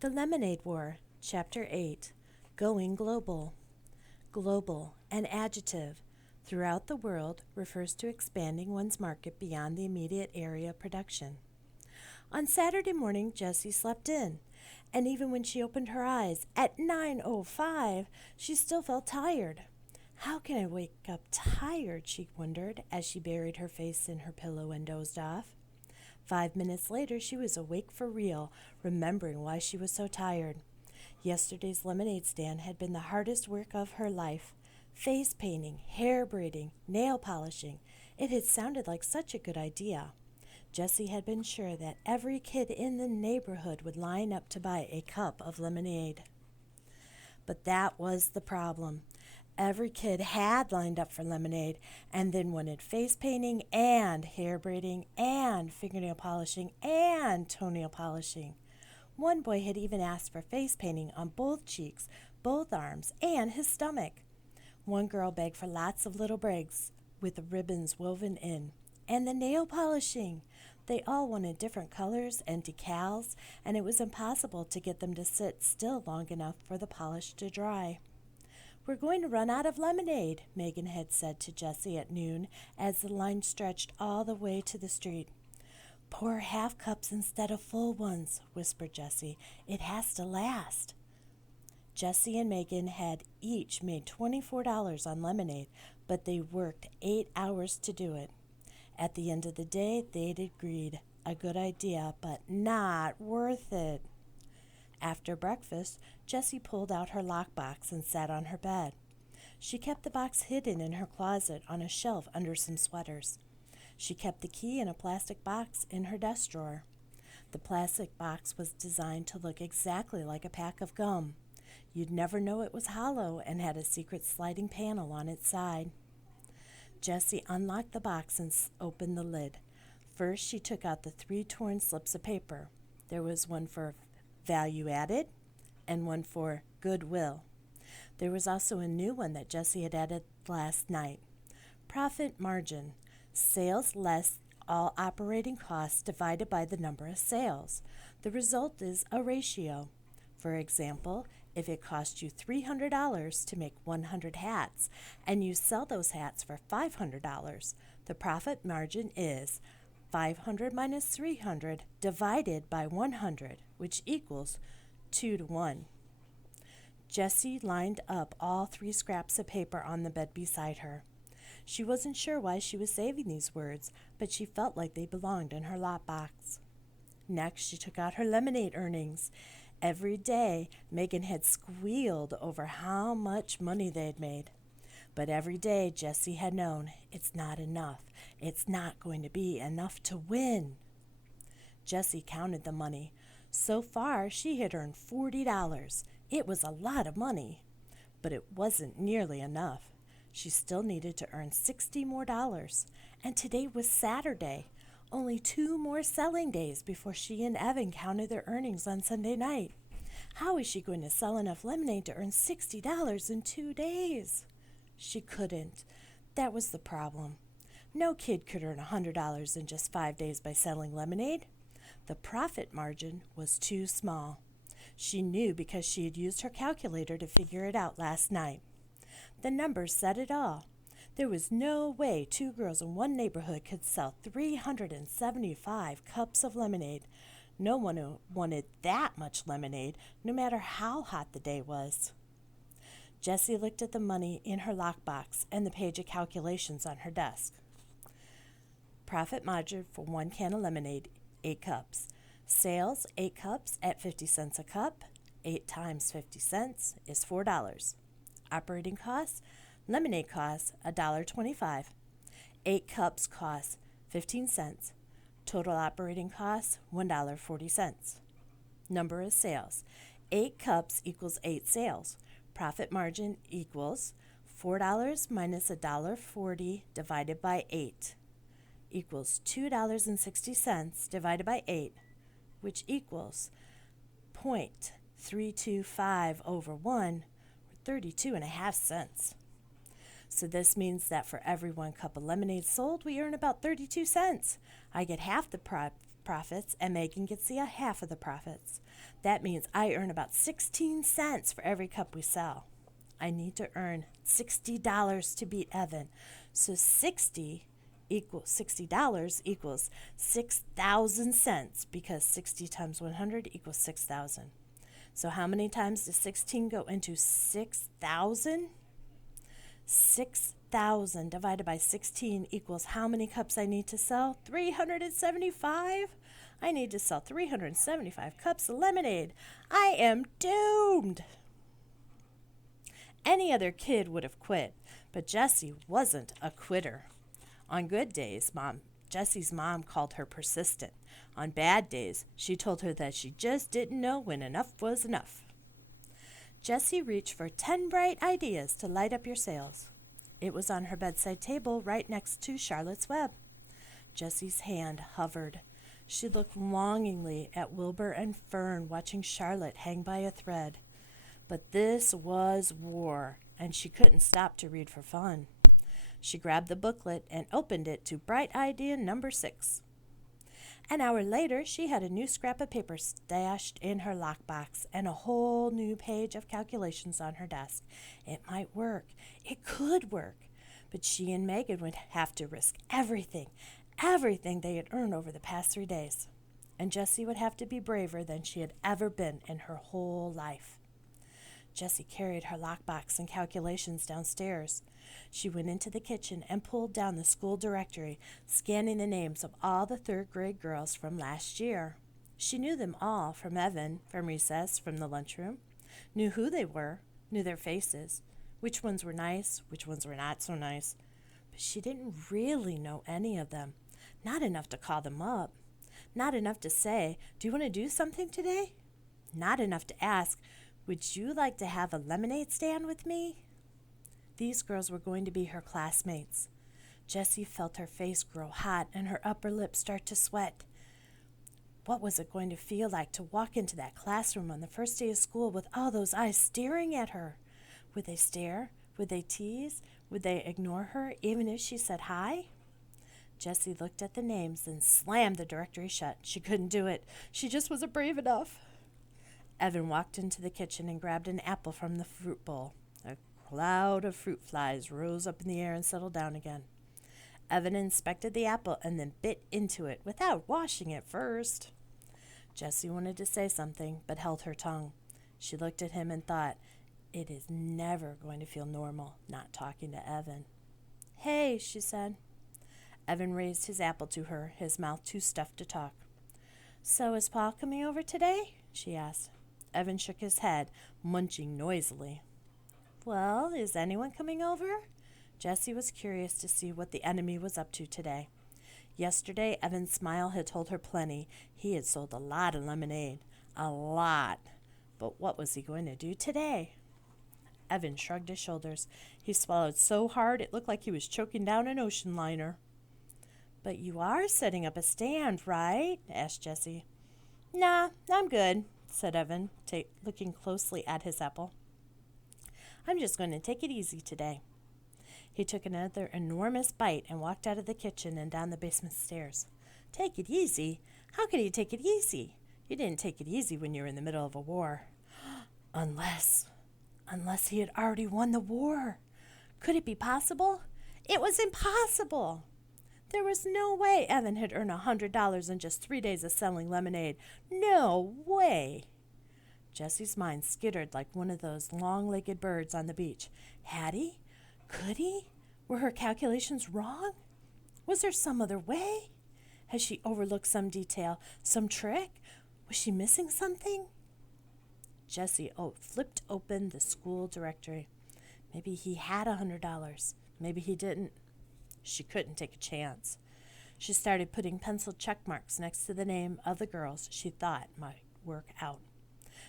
The Lemonade War, Chapter 8, Going Global. Global, an adjective, throughout the world refers to expanding one's market beyond the immediate area of production. On Saturday morning, Jessie slept in, and even when she opened her eyes at 9:05, she still felt tired. How can I wake up tired, she wondered as she buried her face in her pillow and dozed off. 5 minutes later, she was awake for real, remembering why she was so tired. Yesterday's lemonade stand had been the hardest work of her life. Face painting, hair braiding, nail polishing. It had sounded like such a good idea. Jessie had been sure that every kid in the neighborhood would line up to buy a cup of lemonade. But that was the problem. Every kid had lined up for lemonade and then wanted face painting and hair braiding and fingernail polishing and toenail polishing. One boy had even asked for face painting on both cheeks, both arms, and his stomach. One girl begged for lots of little braids with the ribbons woven in. And the nail polishing. They all wanted different colors and decals, and it was impossible to get them to sit still long enough for the polish to dry. "We're going to run out of lemonade," Megan had said to Jessie at noon as the line stretched all the way to the street. "Pour half cups instead of full ones," whispered Jessie. "It has to last." Jessie and Megan had each made $24 on lemonade, but they worked 8 hours to do it. At the end of the day, they'd agreed. A good idea, but not worth it. After breakfast, Jessie pulled out her lockbox and sat on her bed. She kept the box hidden in her closet on a shelf under some sweaters. She kept the key in a plastic box in her desk drawer. The plastic box was designed to look exactly like a pack of gum. You'd never know it was hollow and had a secret sliding panel on its side. Jessie unlocked the box and opened the lid. First, she took out the 3 torn slips of paper. There was one for value added and one for goodwill. There was also a new one that Jessie had added last night. Profit margin. Sales less all operating costs divided by the number of sales. The result is a ratio. For example, if it costs you $300 to make 100 hats and you sell those hats for $500, the profit margin is 500 minus 300 divided by 100, which equals 2 to 1. Jessie lined up all 3 scraps of paper on the bed beside her. She wasn't sure why she was saving these words, but she felt like they belonged in her lockbox. Next, she took out her lemonade earnings. Every day, Megan had squealed over how much money they had made. But every day, Jessie had known, it's not enough. It's not going to be enough to win. Jessie counted the money. So far, she had earned $40. It was a lot of money, but it wasn't nearly enough. She still needed to earn $60 more, and today was Saturday. Only 2 more selling days before she and Evan counted their earnings on Sunday night. How is she going to sell enough lemonade to earn $60 in 2 days? She couldn't. That was the problem. No kid could earn $100 in just 5 days by selling lemonade. The profit margin was too small. She knew because she had used her calculator to figure it out last night. The numbers said it all. There was no way 2 girls in one neighborhood could sell 375 cups of lemonade. No one wanted that much lemonade, no matter how hot the day was. Jessie looked at the money in her lockbox and the page of calculations on her desk. Profit margin for 1 can of lemonade, 8 cups. Sales, 8 cups at 50 cents a cup. 8 times 50 cents is $4. Operating costs, lemonade costs $1.25. 8 cups cost 15 cents. Total operating costs $1.40. Number of sales. 8 cups equals 8 sales. Profit margin equals $4 minus $1.40 divided by 8 equals $2.60 divided by 8, which equals 0.325 over 1, or 32.5 cents. So this means that for every 1 cup of lemonade sold, we earn about 32 cents. I get half the profits, and Megan gets the half of the profits. That means I earn about 16 cents for every cup we sell. I need to earn $60 to beat Evan. So $60 equals 6,000 cents, because 60 times 100 equals 6,000. So how many times does 16 go into 6,000? 6,000 divided by 16 equals how many cups I need to sell? 375. I need to sell 375 cups of lemonade. I am doomed. Any other kid would have quit, but Jessie wasn't a quitter. On good days, Jessie's mom called her persistent. On bad days, she told her that she just didn't know when enough was enough. Jessie reached for 10 bright ideas to light up your sales. It was on her bedside table right next to Charlotte's Web. Jessie's hand hovered. She looked longingly at Wilbur and Fern watching Charlotte hang by a thread. But this was war, and she couldn't stop to read for fun. She grabbed the booklet and opened it to bright idea number 6. An hour later, she had a new scrap of paper stashed in her lockbox and a whole new page of calculations on her desk. It might work. It could work. But she and Megan would have to risk everything they had earned over the past 3 days. And Jessie would have to be braver than she had ever been in her whole life. Jessie carried her lockbox and calculations downstairs. She went into the kitchen and pulled down the school directory, scanning the names of all the 3rd grade girls from last year. She knew them all, from Evan, from recess, from the lunchroom, knew who they were, knew their faces, which ones were nice, which ones were not so nice. But she didn't really know any of them, not enough to call them up, not enough to say, "Do you want to do something today?" Not enough to ask, "Would you like to have a lemonade stand with me?" These girls were going to be her classmates. Jessie felt her face grow hot and her upper lip start to sweat. What was it going to feel like to walk into that classroom on the first day of school with all those eyes staring at her? Would they stare? Would they tease? Would they ignore her, even if she said hi? Jessie looked at the names and slammed the directory shut. She couldn't do it. She just wasn't brave enough. Evan walked into the kitchen and grabbed an apple from the fruit bowl. A cloud of fruit flies rose up in the air and settled down again. Evan inspected the apple and then bit into it without washing it first. Jessie wanted to say something, but held her tongue. She looked at him and thought, it is never going to feel normal not talking to Evan. "Hey," she said. Evan raised his apple to her, his mouth too stuffed to talk. "So is Paul coming over today?" she asked. Evan shook his head, munching noisily. "Well, is anyone coming over?" Jessie was curious to see what the enemy was up to today. Yesterday, Evan's smile had told her plenty. He had sold a lot of lemonade. A lot. But what was he going to do today? Evan shrugged his shoulders. He swallowed so hard it looked like he was choking down an ocean liner. "But you are setting up a stand, right?" asked Jessie. "Nah, I'm good," said Evan, looking closely at his apple. "I'm just going to take it easy today." He took another enormous bite and walked out of the kitchen and down the basement stairs. Take it easy? How could he take it easy? You didn't take it easy when you were in the middle of a war. Unless he had already won the war. Could it be possible? It was impossible. There was no way Evan had earned $100 in just 3 days of selling lemonade. No way. Jessie's mind skittered like one of those long-legged birds on the beach. Had he? Could he? Were her calculations wrong? Was there some other way? Had she overlooked some detail, some trick? Was she missing something? Jessie flipped open the school directory. Maybe he had $100. Maybe he didn't. She couldn't take a chance. She started putting pencil check marks next to the name of the girls she thought might work out.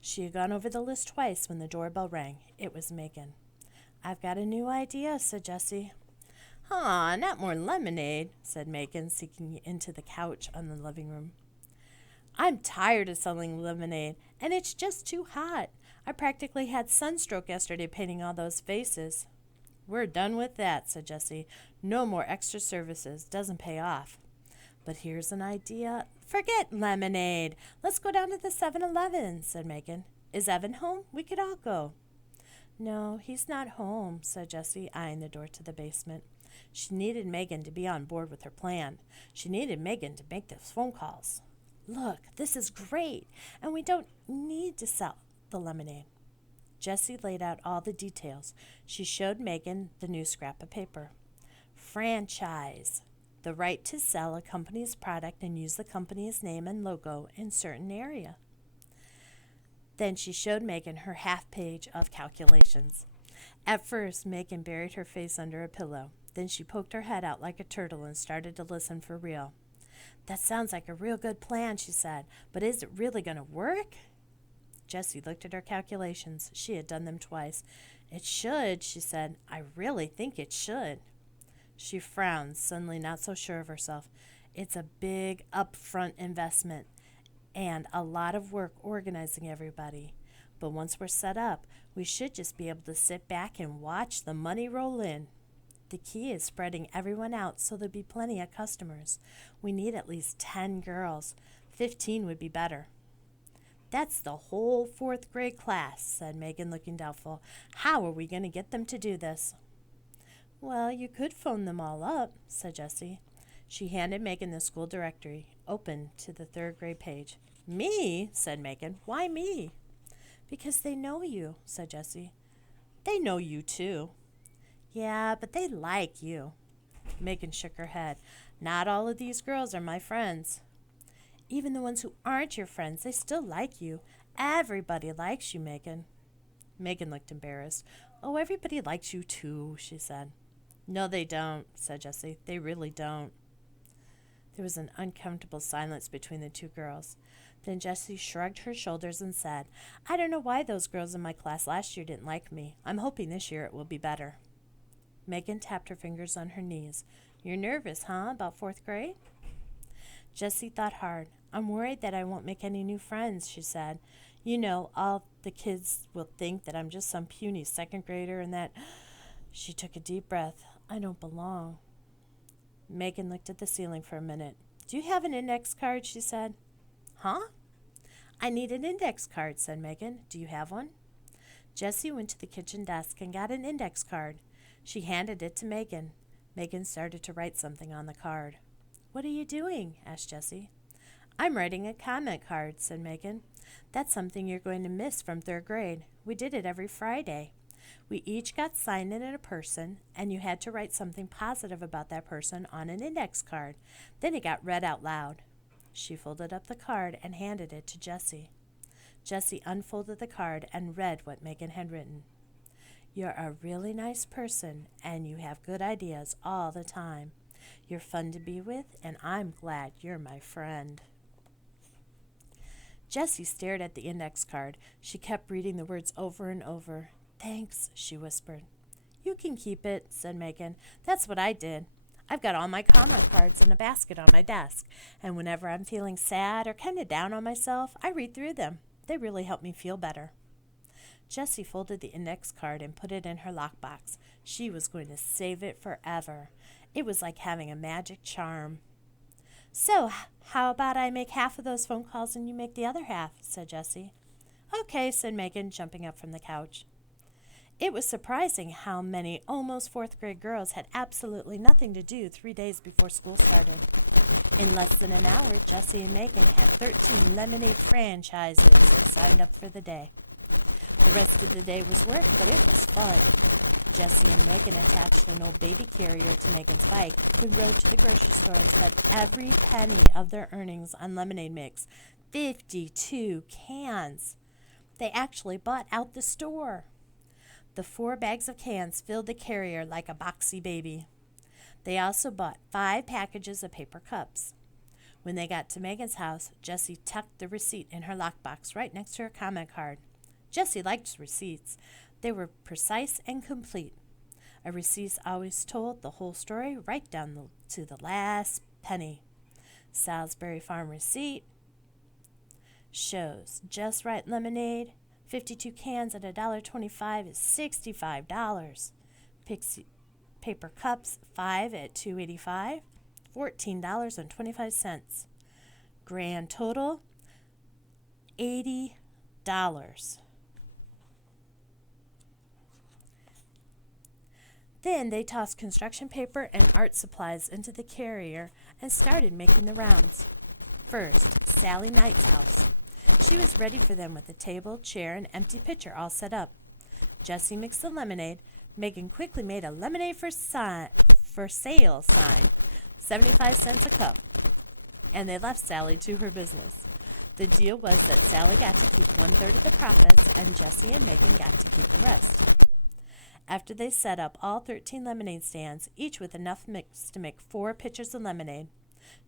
She had gone over the list twice when the doorbell rang. It was Megan. "I've got a new idea," said Jessie. "Aw, not more lemonade," said Megan, sinking into the couch on the living room. "I'm tired of selling lemonade, and it's just too hot. I practically had sunstroke yesterday painting all those faces." "We're done with that," said Jessie. "No more extra services. Doesn't pay off. But here's an idea Forget lemonade. Let's go down to the 7-Eleven, said Megan. Is Evan home? We could all go. No, he's not home, said Jessie, eyeing the door to the basement. She needed Megan to be on board with her plan. She needed Megan to make those phone calls. Look, this is great, and we don't need to sell the lemonade. Jessie laid out all the details. She showed Megan the new scrap of paper. Franchise. The right to sell a company's product and use the company's name and logo in certain area. Then she showed Megan her half page of calculations. At first, Megan buried her face under a pillow. Then she poked her head out like a turtle and started to listen for real. That sounds like a real good plan, she said, but is it really going to work? Jessie looked at her calculations. She had done them twice. It should, she said. I really think it should. She frowned, suddenly not so sure of herself. It's a big upfront investment and a lot of work organizing everybody. But once we're set up, we should just be able to sit back and watch the money roll in. The key is spreading everyone out so there'll be plenty of customers. We need at least 10 girls. 15 would be better. That's the whole 4th grade class, said Megan, looking doubtful. How are we going to get them to do this? Well, you could phone them all up, said Jessie. She handed Megan the school directory, open to the 3rd grade page. Me? Said Megan. Why me? Because they know you, said Jessie. They know you too. Yeah, but they like you. Megan shook her head. Not all of these girls are my friends. Even the ones who aren't your friends, they still like you. Everybody likes you, Megan. Megan looked embarrassed. Oh, everybody likes you too, she said. No, they don't, said Jessie. They really don't. There was an uncomfortable silence between the two girls. Then Jessie shrugged her shoulders and said, I don't know why those girls in my class last year didn't like me. I'm hoping this year it will be better. Megan tapped her fingers on her knees. You're nervous, huh, about 4th grade? Jessie thought hard. I'm worried that I won't make any new friends, she said. You know, all the kids will think that I'm just some puny 2nd grader and that... She took a deep breath. I don't belong. Megan looked at the ceiling for a minute. Do you have an index card, she said. Huh? I need an index card, said Megan. Do you have one? Jessie went to the kitchen desk and got an index card. She handed it to Megan. Megan started to write something on the card. What are you doing? Asked Jessie. I'm writing a comment card, said Megan. That's something you're going to miss from 3rd grade. We did it every Friday. We each got signed in a person, and you had to write something positive about that person on an index card. Then it got read out loud. She folded up the card and handed it to Jessie. Jessie unfolded the card and read what Megan had written. You're a really nice person, and you have good ideas all the time. You're fun to be with, and I'm glad you're my friend. Jessie stared at the index card. She kept reading the words over and over. Thanks, she whispered. You can keep it, said Megan. That's what I did. I've got all my comment cards in a basket on my desk, and whenever I'm feeling sad or kind of down on myself, I read through them. They really help me feel better. Jessie folded the index card and put it in her lockbox. She was going to save it forever. It was like having a magic charm. So, how about I make half of those phone calls and you make the other half, said Jessie. Okay, said Megan, jumping up from the couch. It was surprising how many almost 4th grade girls had absolutely nothing to do 3 days before school started. In less than an hour, Jessie and Megan had 13 lemonade franchises signed up for the day. The rest of the day was work, but it was fun. Jessie and Megan attached an old baby carrier to Megan's bike and rode to the grocery store and spent every penny of their earnings on lemonade mix. 52 cans. They actually bought out the store. The 4 bags of cans filled the carrier like a boxy baby. They also bought 5 packages of paper cups. When they got to Megan's house, Jessie tucked the receipt in her lockbox right next to her comment card. Jessie liked receipts. They were precise and complete. A receipt always told the whole story right down to the last penny. Salisbury Farm receipt shows just right lemonade, 52 cans at $1.25 is $65. Pixie paper cups, 5 at $2.85, $14.25. Grand total, $80. Then they tossed construction paper and art supplies into the carrier and started making the rounds. First, Sally Knight's house. She was ready for them with a table, chair, and empty pitcher all set up. Jessie mixed the lemonade. Megan quickly made a lemonade for sale sign, 75 cents a cup, and they left Sally to her business. The deal was that Sally got to keep 1/3 of the profits, and Jessie and Megan got to keep the rest. After they set up all 13 lemonade stands, each with enough mix to make 4 pitchers of lemonade,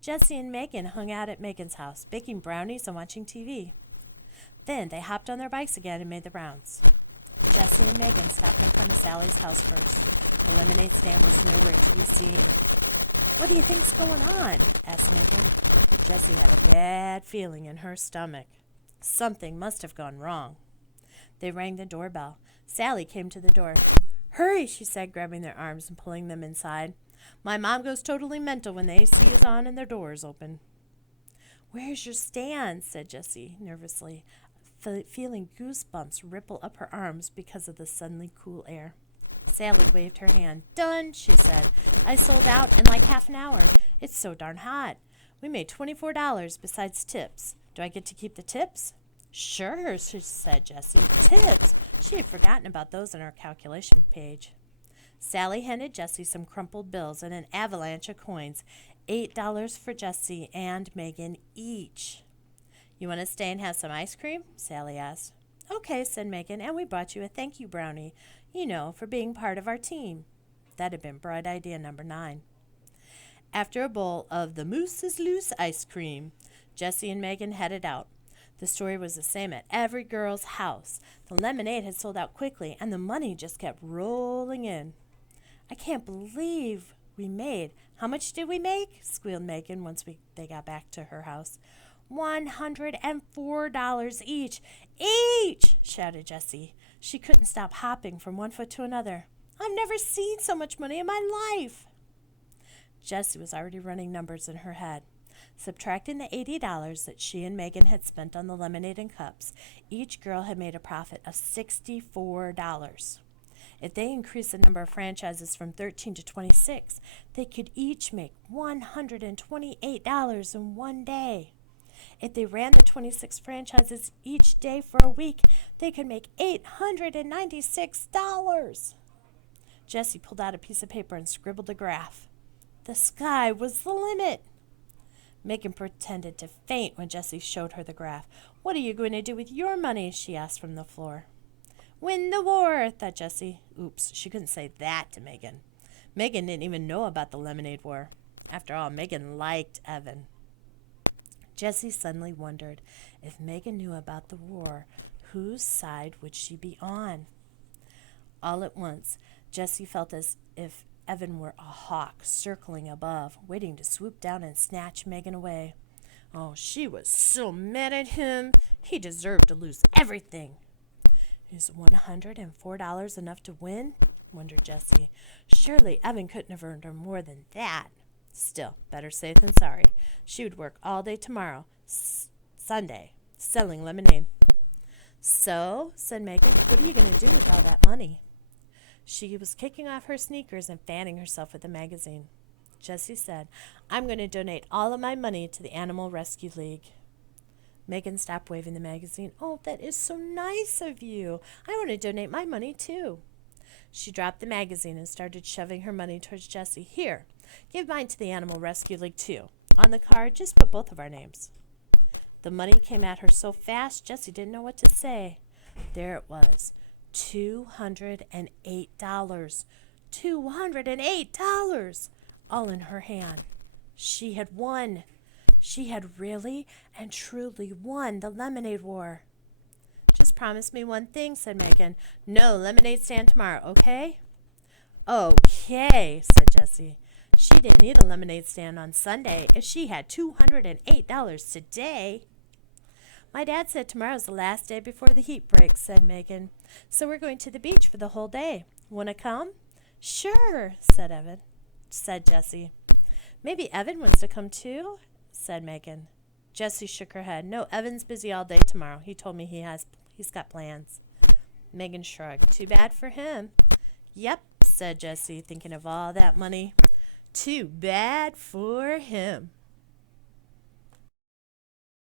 Jessie and Megan hung out at Megan's house, baking brownies and watching TV. Then they hopped on their bikes again and made the rounds. Jessie and Megan stopped in front of Sally's house first. The lemonade stand was nowhere to be seen. "What do you think's going on?" asked Megan. Jessie had a bad feeling in her stomach. Something must have gone wrong. They rang the doorbell. Sally came to the door. "Hurry," she said, grabbing their arms and pulling them inside. "My mom goes totally mental when the AC is on and their door is open." "Where's your stand?" said Jessie nervously, feeling goosebumps ripple up her arms because of the suddenly cool air. Sally waved her hand. "Done," she said. "I sold out in like half an hour. It's so darn hot. We made $24 besides tips. Do I get to keep the tips?" "Sure," she said, Jessie. Tips! She had forgotten about those on her calculation page. Sally handed Jessie some crumpled bills and an avalanche of coins, $8 for Jessie and Megan each. "You want to stay and have some ice cream?" Sally asked. "Okay," said Megan, "and we brought you a thank you brownie, for being part of our team." That had been bright idea number 9. After a bowl of the Moose is Loose ice cream, Jessie and Megan headed out. The story was the same at every girl's house. The lemonade had sold out quickly, and the money just kept rolling in. "I can't believe we made. How much did we make?" squealed Megan once they got back to her house. $104 each. "Each!" shouted Jessie. She couldn't stop hopping from one foot to another. "I've never seen so much money in my life." Jessie was already running numbers in her head. Subtracting the $80 that she and Megan had spent on the lemonade and cups, each girl had made a profit of $64. If they increased the number of franchises from 13 to 26, they could each make $128 in one day. If they ran the 26 franchises each day for a week, they could make $896. Jessie pulled out a piece of paper and scribbled a graph. The sky was the limit. Megan pretended to faint when Jessie showed her the graph. "What are you going to do with your money?" she asked from the floor. "Win the war," thought Jessie. Oops, she couldn't say that to Megan. Megan didn't even know about the lemonade war. After all, Megan liked Evan. Jessie suddenly wondered, if Megan knew about the war, whose side would she be on? All at once, Jessie felt as if Evan were a hawk circling above, waiting to swoop down and snatch Megan away. Oh, she was so mad at him. He deserved to lose everything. Is $104 enough to win? Wondered Jessie. Surely Evan couldn't have earned her more than that. Still, better safe than sorry. She would work all day tomorrow, Sunday, selling lemonade. "So," said Megan, "what are you going to do with all that money?" She was kicking off her sneakers and fanning herself with a magazine. Jessie said, "I'm going to donate all of my money to the Animal Rescue League." Megan stopped waving the magazine. "Oh, that is so nice of you. I want to donate my money, too." She dropped the magazine and started shoving her money towards Jessie. "Here, give mine to the Animal Rescue League, too. On the card, just put both of our names." The money came at her so fast, Jessie didn't know what to say. There it was, $208. $208! All in her hand. She had won. She had really and truly won the lemonade war. "Just promise me one thing," said Megan. "No lemonade stand tomorrow, okay?" "Okay," said Jessie. She didn't need a lemonade stand on Sunday if she had $208 today. "My dad said tomorrow's the last day before the heat breaks," said Megan. "So we're going to the beach for the whole day. Want to come?" "Sure," said Jessie. "Maybe Evan wants to come too," said Megan. Jessie shook her head. No, Evan's busy all day tomorrow. He told me he's got plans. Megan shrugged. Too bad for him. Yep, said Jessie, thinking of all that money. Too bad for him.